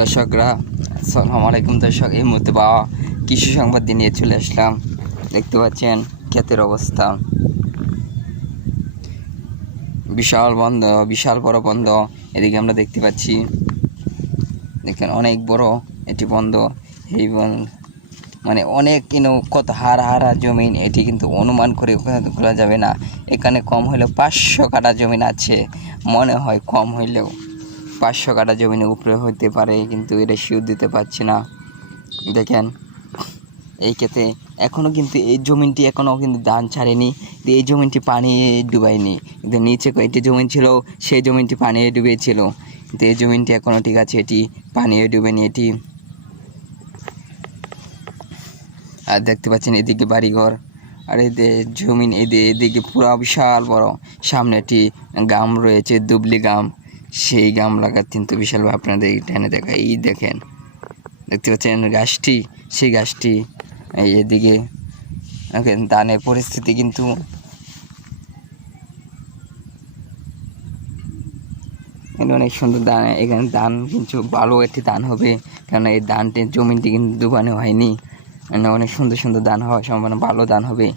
দর্শকরা, আসসালামু আলাইকুম দর্শক। এই মুহূর্তে বাবা কৃষি সংবাদ নিয়ে চলে আসলাম। দেখতে পাচ্ছেন ক্ষেতের অবস্থা। বিশাল বন্ধ, বিশাল বড় বন্ধ। এদিকে আমরা দেখতে পাচ্ছি, দেখেন অনেক বড় এটি বন্ধ। এই মানে অনেক কিন্তু কত হার হারা জমিন, এটি কিন্তু অনুমান করে খোলা যাবে না। এখানে কম হলেও পাঁচশো কাটা জমিন আছে। মনে হয় কম হইলেও। পাঁচশো কাটা জমিনের উপরে হতে পারে, কিন্তু এটা শিওর দিতে পারছি না। দেখেন, এই ক্ষেত্রে এখনও কিন্তু এই জমিনটি এখনও কিন্তু ধান ছাড়েনি এই জমিনটি পানি ডুবায়নি। কিন্তু নিচে কয়েকটি জমিন ছিল, সেই জমিনটি পানি ডুবেছিল। কিন্তু এই জমিনটি এখনও ঠিক আছে, এটি পানি ডুবেনি, এটি আর দেখতে পাচ্ছেন এদিকে বাড়িঘর, আর এদের জমিন এদিকে এদিকে পুরো বিশাল বড়, সামনে একটি গাম রয়েছে, দুবলি গাম সেই গাম লাগার কিন্তু বিশালভাবে আপনাদের টেনে দেখা এই দেখেন। দেখতে পাচ্ছেন গাছটি? সেই গাছটি এদিকে। ধানের পরিস্থিতি কিন্তু এখানে অনেক সুন্দর ধান। এখানে ধান কিন্তু ভালো একটি ধান হবে। কারণ এই ধানটি জমিনটি কিন্তু দোকানে হয়নি। অনেক সুন্দর সুন্দর ধান হওয়ার সম্ভাবনা ভালো ধান হবে।